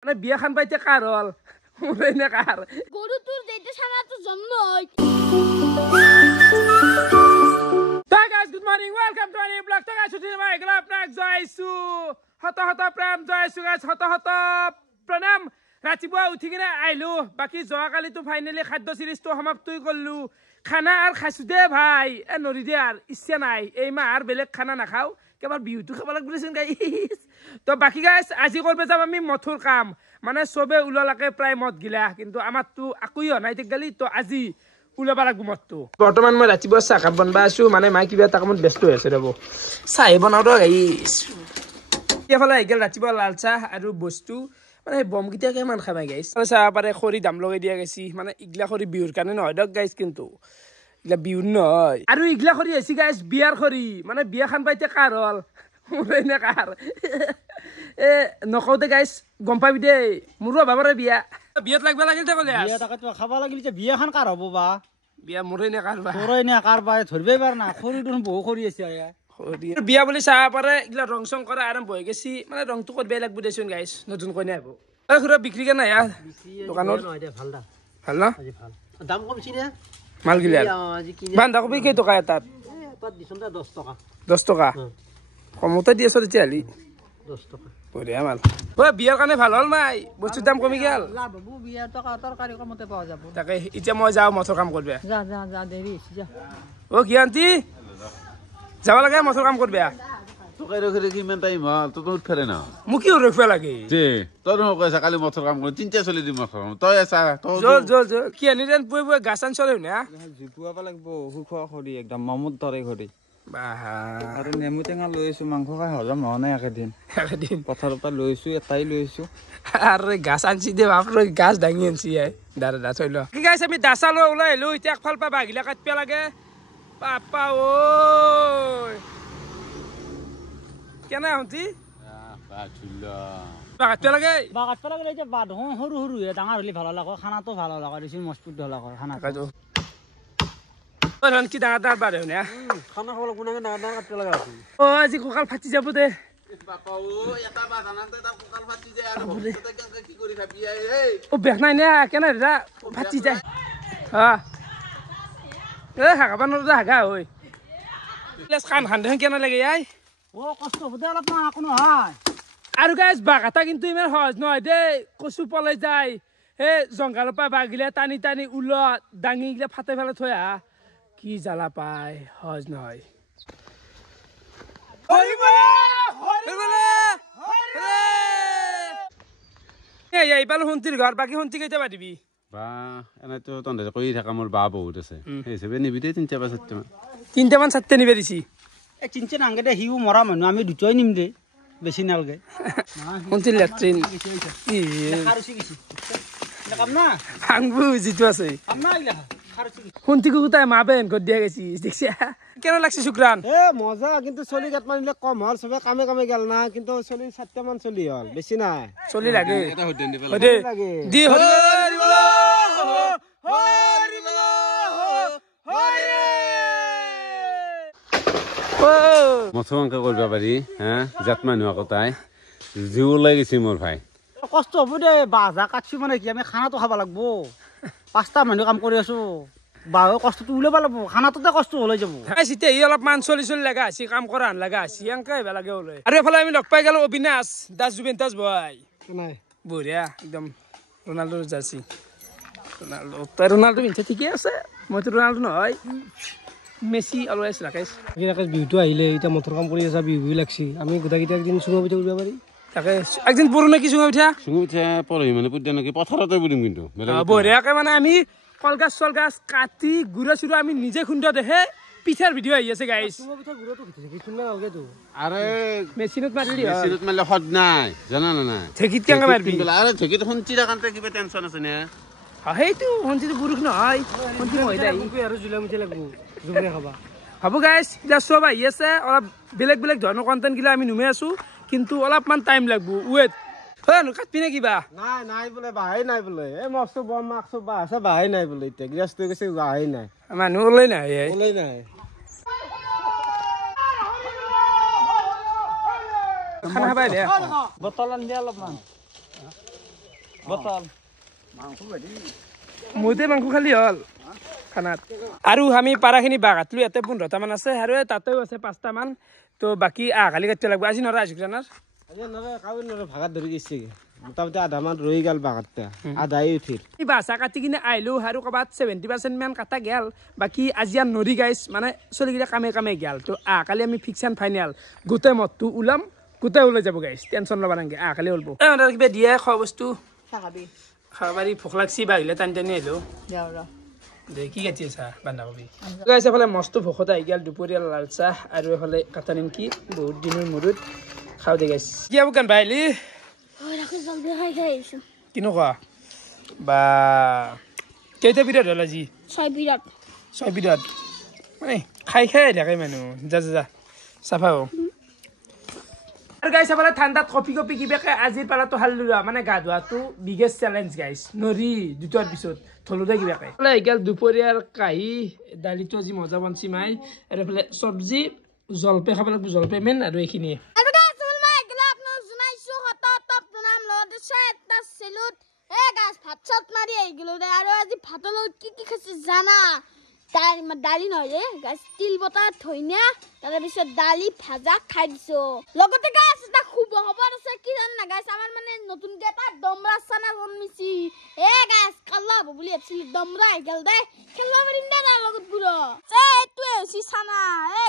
মানে বিয়া খান পাইতে কার হল মোরে না কার গরু তোর যেতে সারা তো জন্ম হয় Hi guys, good morning. Welcome to a new vlog. Guys, today my club next Jaisu. Hata pram Jaisu guys. Hata pranam. Ratibua uthi kina ailu. Baki joa kali to finally khaddo series to samaপ্তই করলু. খানা আর খাইছু দে ভাই। এ নরি দে আর ইচ্ছা নাই। এই মা আর বেলেগ খানা নাখাও। Cable beauty খাব লাগবলেছন গাইস। তো বাকি গাইস আজি করবে যাব আমি মথুর কাম। মানে সবে উলালাকে প্রায় মত গিলা কিন্তু আমার তো আকইও নাই তে গলি তো আজি উলাবা লাগব মতটো বৰ্তমান মই ৰাতিপুৱা চাহ কাপ বনবা আছো মানে মাই কিবা এটা কামত ব্যস্ত হৈ আছে ৰব চাহ বনাও ৰ গাইস এফালে গেল ৰাতিপুৱা লাল চাহ আৰু বস্তু মানে বমগিটা কেমান খাবা গাইস চাহ পাৰে খৰি দাম লগাই দিয়া গৈছি মানে ইগলা খৰি বিহুৰ কাৰণে নহয় দক গাইস কিন্তু ইগলা বিহুৰ নহয় আৰু ইগলা খৰি আছে গাইস বিয়াৰ খৰি মানে বিয়া খান পাইতে কাৰ হল মোৰে না কাৰ এ নকওতে গাইস গম পাবি দে মোৰো বাবাৰে বিয়া বিয়াত লাগবা লাগিল তে কলে বিয়া টাকা তো খাবা লাগিল যে বিয়াখন কাৰ হ'ব বা বিয়া মোৰে না কাৰ বা তোৰই না কাৰ বা ধৰবে পাৰ না খৰিটো বহু খৰি আছে আয়া বিয়া বুলি চাহ পাৰে ইগলা ৰং চং কৰা আৰম্ভ হৈ গেছি মানে ৰংটো কৰবে লাগব দেচোন গাইস নতুন কইনা হ'ব আ খুৰা বিক্ৰী কে নাই দোকানত নহয় দে ভাল দা ভাল না আজি ভাল দাম কমছি নে মাল গিলা আজি কি বান্ধা কবি কেই টকা এটাত তাত দিছন 10 টকা 10 টকা কমতে দি আছ তেতিয়া হলি 10 টকা বঢ়িয়া মাল ও বিয়াৰ কাৰণে ভাল হল মাই বস্তুৰ দাম কমি গেল লাভ বাবু বিয়া টকা তৰকাৰী কমতে পাওয়া যাব তাকে এতিয়া মই যাও মথৰ কাম কৰবে যা দেৰি যা ও কি আন্টি যাব লাগে মথৰ কাম কৰবে তোকে ৰখি ৰখি ইমান টাইম হ'ল তো উঠ ফেৰে না মোক কিয় ৰখিব লাগে যে তই নহয় কৈছা কালি মথৰ কাম কৰি তিনটা চলি দিম মথৰ কাম তই আছা জল কি আনি যেন পুৱে গাছান চলে না জিপুৱা পাব লাগব হুখোৱা খৰি একদম মামুত তৰে খৰি বাহ আৰু নেমু টেঙা লৈছো মাংস খাই হজম হোৱা নাই একেদিন পথাৰৰ পৰা লৈছো এটাই লৈছো আরে গাছ আনছি দে বাপরে গাছ ডাঙি আনছি দাদা থইল কি গাইছ আমি দাসালো ওলাই লো ইটা একফাল পা বাগিলা কাটপে লাগে পাপা ওই কেনা হন্তি কাটপে লাগে বাগাত পেলা গলে যে বাদ সৰু সৰু ডাঙৰ হলি ভাল লাগে খানাটো ভাল লাগে দিছিল মজবুত ভাল লাগে খানা ওই কি ডাঙৰ বাৰে হনে খানা খাব লাগব না ডাঙৰ কাটপে লাগা আছে ও আজি ককাল ফাটি যাব দে বাপা ও এটা বাদানাতে তা কোকাল ফাটি যায় আৰু ভক্ততে কি কৰি খাবি এই ও বেখ নাই না কেনা ৰা ফাটি যায় হ্যাঁ এ হাগাবা নৰা হাগা হই প্লেস খান খান দেন কেনা লাগে আই ও কষ্ট হবদে অলপ না কোনো হয় আৰু গাইস বাগাটা কিন্তু ইমান সহজ নহয় দে কচু পলাই যায় হে জংগালৰ পৰা বাগিলে টানি টানি উল ডাঙি গিলা ফাটে ফেলে থৈ আহা কি জ্বালা পায় সহজ নহয় এইবাৰ শুনতিৰ ঘৰ বাকী শুনতি কেইটা পাতিবি বা এনেতো তন্দে কৰি থাকা মোৰ বা বহুত আছে সেই হিচাপে নিবি দে তিনটা বা চাৰটা তিনটামান চাৰটে নিবে দিছি এ চিনচে নাংগে দে হিউ মৰা মানুহ আমি দুটাই নিম দে বেছি নালগে শুনতিৰ লেট্ৰিন খাৰুচি গিছি কাম না ভাঙবো যিটো আছে কাম না ইলা খাৰুচি গিছি শুনতি কুকুতাই মা বেন ঘর দিয়া গেছি দেখছি কেন লাগছে শুক্রান এ মজা কিন্তু চলি গাত মানিলে কম হল সবে কামে কামে গেল না কিন্তু চলি 7টা মান চলি হল বেছি নাই চলি লাগে এটা হইতে নিবা দে লাগে দি হরি বল হরি বল হরি ও মথৰ অংক কৰিব পাৰি হ্যাঁ জাত মানুহ আকতাই জিও লাগিছে মোৰ ভাই কষ্ট হ'ব দে বাজা কাটছি মানে কি আমি খানাটো খাব লাগব 5টা মানুহ কাম কৰি আছো বাও কষ্টটো উলাব লাগব খানাটোতে কষ্ট হলে যাব আইছিতে ই অলপ মান চলি লাগা আছে কাম কৰা আন লাগা আছে আংকা হেবা লাগে ওলে আৰু এফালে আমি লগ পাই গেল অবিনাশ দাস জুবেন্টাস ভাই নাই বঢ়িয়া একদম রোনাল্ডোর জার্সি রোনাল্ডো পিন্ধে ঠিকই আছে মইতো রোনাল্ডো নহয় মেসি অলওয়েজ রাকেশ রাকেশ বিহুটো আহিলে এটা মটৰ কাম কৰি আছে বিহু লাগছি আমি গোটাকিটা একদিন চুঙা পিঠা উঠিব পাৰি তাকে একদিন পুৰনো কি চুঙা পিঠা চুঙি পিঠা পৰহি মানে পুদ্যা নেকি পথাৰতে বুলিম কিন্তু বঢ়িয়াকে মানে আমি কলগাছ চলগাছ কাটি গুড়া চুড়া আমি নিজে খুন্দ দেখে পিঠাৰ ভিডিঅ' আহি আছে গাইছ চুঙা পিঠা গুড়াটো ভিতৰি কি চুঙা নালগে তো আৰে মেচিনত মাৰিলি মেচিনত মাৰিলে সদ নাই জানা না নাই ঢেঁকীত কেনেকে মাৰিবি আৰে ঢেঁকীত শুনচিৰা কাৰণে কিবা টেনচন আছে নে সেইটো শুনছিটো বুৰুখ নহয় শুনছি মই যাই আৰু জুলা মিঠা লাগব জুমৰে খাবা হ'ব গাইছ ইলা সব আহি আছে অলপ বেলেগ বেলেগ ধৰণৰ কণ্টেণ্ট গিলা আমি নুমে আছো কিন্তু অলপমান টাইম লাগব ৱেট হয় কাটবি নে কিবা নাই নাই বোলে বাহাই নাই বোলে এই মস্ত বম মাকছ বা আছে বাহাই নাই বোলে এতিয়া গিলাস তো গৈছে বাহাই নাই মানুহ ওলাই নাই ওলাই নাই খানা খাবাই দে বটল আন দে অলপমান বটল মোদে মাংস খালি হল খানাত আৰু আমি পাৰাখিনি বাগাতলো ইয়াতে 15টা মান আছে আৰু তাতেও আছে 5টা মান তো বাকি কালি কাটিব লাগিব আজি নৰা আজিকৰানাৰ আজি নৰে কাউন নৰে ভাগাত ধৰি গৈছে মোটামুটি আধামান ৰৈ গেল বাগাতটা আধাই উঠিল বাছা কাটি কিনে আহিলো আৰু ক'ৰবাত 70% মান কাটা গেল বাকি আজি আৰ নৰি গাইছ মানে চলিকেইটা কামে গেল তো কালি আমি ফিক্স এণ্ড ফাইনেল গোটেই মদটো ওলাম গোটেই ওলাই যাব গাইছ টেনশ্যন ল'বা নালাগে কালি ওলব কিবা দিয়ে খোৱা বস্তু খাব পাৰি ভোক লাগছি বাহিলে টানি আহিলো দে কি কাটি আছা বান্ধাকবি গাইছ এফালে মস্ত ভোকত আহি গেল দুপৰীয়া লাল চাহ আৰু এফালে কাটা নিমকি বহুত দিনৰ মূৰত খাওঁ দে গাইছ কি হ'ব কেন ভাইলি কিনো খোৱা বা কেইটা বিৰাট হ'ল আজি 6 বিৰাট 6 বিৰাট মানে খাই থাকে মানুহ যা চাফা হ'ব আৰু গাইছ এফালে ঠাণ্ডাত কপি কিবাকে আজিৰ পালাটো হাল লোৱা মানে গা ধোৱাটো বিগেষ্ট চেলেঞ্জ গাইছ নৰি দুটাৰ পিছত থলোতে কিবাকে গেল দুপৰীয়াৰ কাহি দালিটো আজি মজা বনছি মাই আৰু এফালে চব্জি জলপাই খাব লাগিব জলপাই মেইন আৰু এইখিনিয়ে দালি নহয় গাছ তিল বতা ধনিয়া তাৰপিছত দালি ভাজা খাই দিছো লগতে গাছ এটা খুব খবৰ আছে কি জান না গাছ আমাৰ মানে নতুনকে এটা দমৰা চানা জন্মিছি গাছ কালা হ'ব বুলি ভাবছিলি দমৰা আহি গেল দে খেলব পাৰিম দে তাৰ লগত বুঢ়ো এইটোৱে হৈছে চানা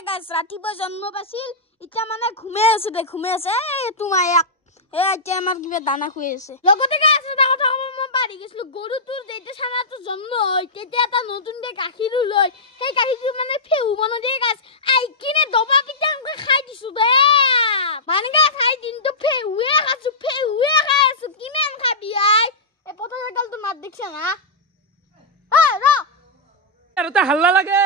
গাছ ৰাতিপুৱা জন্ম পাইছিল এতিয়া মানে ঘুমে আছে তোমাৰ এতিয়া আমাৰ কিবা দানা খুৱাই আছে লগতে গাছ এটা কথা ক'ব মই পাৰি গৈছিলো গৰুটোৰ যেতিয়া চানাটো জন্ম হয় তেতিয়া এটা নতুনকে গাখীৰ লৈ সেই গাখীৰটো মানে ফেহু বনাই দিয়ে গাছ আই কিনে দবা পিটাংকে খাই দিছো দে মানে গাছ আই দিনটো ফেহুৱে খাই আছো কিমান খাবি আই এই পটলটো মাত দেখছ না ৰ আৰু তা হাল্লা লাগে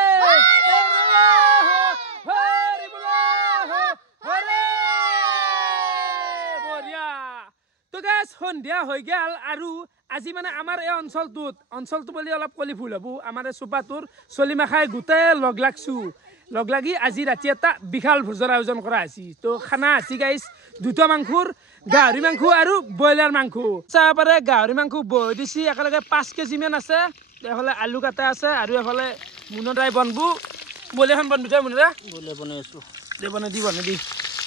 সন্ধিয়া হৈ গেল আৰু আজি মানে আমাৰ এই অঞ্চলটো বুলি অলপ কলি ফুল হ'ব আমাৰ এই চোপাটোৰ চলিমাখাই গোটেই লগ লাগি আজি ৰাতি এটা বিশাল ভোজৰ আয়োজন কৰা হৈছে তো খানা আছে গাইছ 2টা মাংসৰ গাহৰি মাংস আৰু ব্ৰইলাৰ মাংস চাব পাৰে গাহৰি মাংস বৈ দিছি একেলগে 5 কেজি মান আছে এফালে আলু কাটা আছে আৰু এফালে মুনদাই বনবো বলে এখন বন্ধুতে মুনদা বলে বনাই আছো দে বনাই দি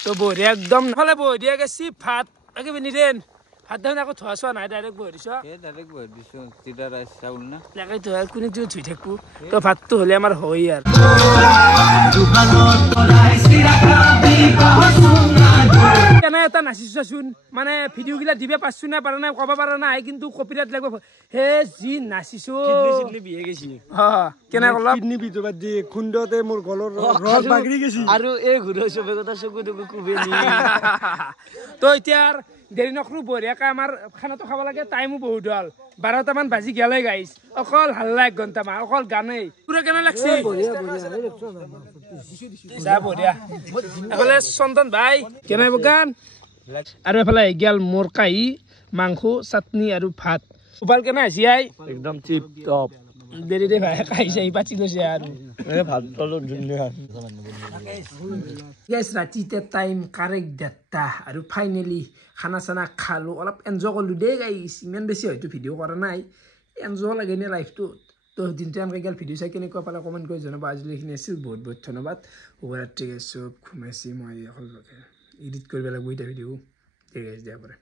তো বঢ়িয়া একদম এফালে বঢ়িয়া গেছি ভাত একেবাৰে নিদেন ভাত দেখোন আকৌ ধোৱা চোৱা নাই ডাইৰেক্ট বহি দিছ জিৰা ৰাইচ চাউল না লাগে ধোৱা কোনে ধুই থাকবো তো ভাতটো হ'লে আমাৰ হয় আৰু কেনে এটা নাচিছোন মানে ভিডিঅ'গিলা দিবে পাৰছো না পাৰা নাই ক'ব পাৰা নাই কিন্তু কপিৰাইট লাগিব হে যি নাচিছো বিয়ে গেছি কেনে অলপ কিডনি ভিতৰত দি খুন্দতে মোৰ গলৰ ৰস বাগৰি গেছি আৰু এই ঘূৰা চবে কথা চকু কুবেলি তো এতিয়া দেৰি নকৰো বঢ়িয়াকে আমাৰ খানাটো খাব লাগে টাইমো বহুত হ'ল 12টা মান বাজি গেলে গাইছ অকল হাল্লা 1 ঘণ্টা মান অকল গানেই পুৰা কেনে লাগছে যা বঢ়িয়া এফালে চন্দন ভাই কেনে বগান আৰু এফালে গেল মোৰ কাহি মাংস চাটনি আৰু ভাত উপাল কেনে আছে আই একদম টিপ টপ দেৰি দে ভাই খাই যাই পাতি লৈছে আৰু ভাত তলো ধুনীয়া গাইছ ৰাতিতে টাইম কাৰেক্ট 1:30 আৰু ফাইনেলি খানা চানা খালো অলপ এনজয় কৰিলো দেই গাইছ ইমান বেছি হয়তো ভিডিঅ' কৰা নাই এনজয় লাগে নে লাইফটো তো দিনটো এনেকৈ গেল ভিডিঅ' চাই কেনেকুৱা পালে কমেণ্ট কৰি জনাব আজিলৈ এইখিনি আছিল বহুত ধন্যবাদ শুভৰাত্ৰি গাইছ চব ঘুমাইছি মই অকল এডিট কৰিব লাগিব এতিয়া ভিডিঅ' ঠিক আছে দিয়া পাৰে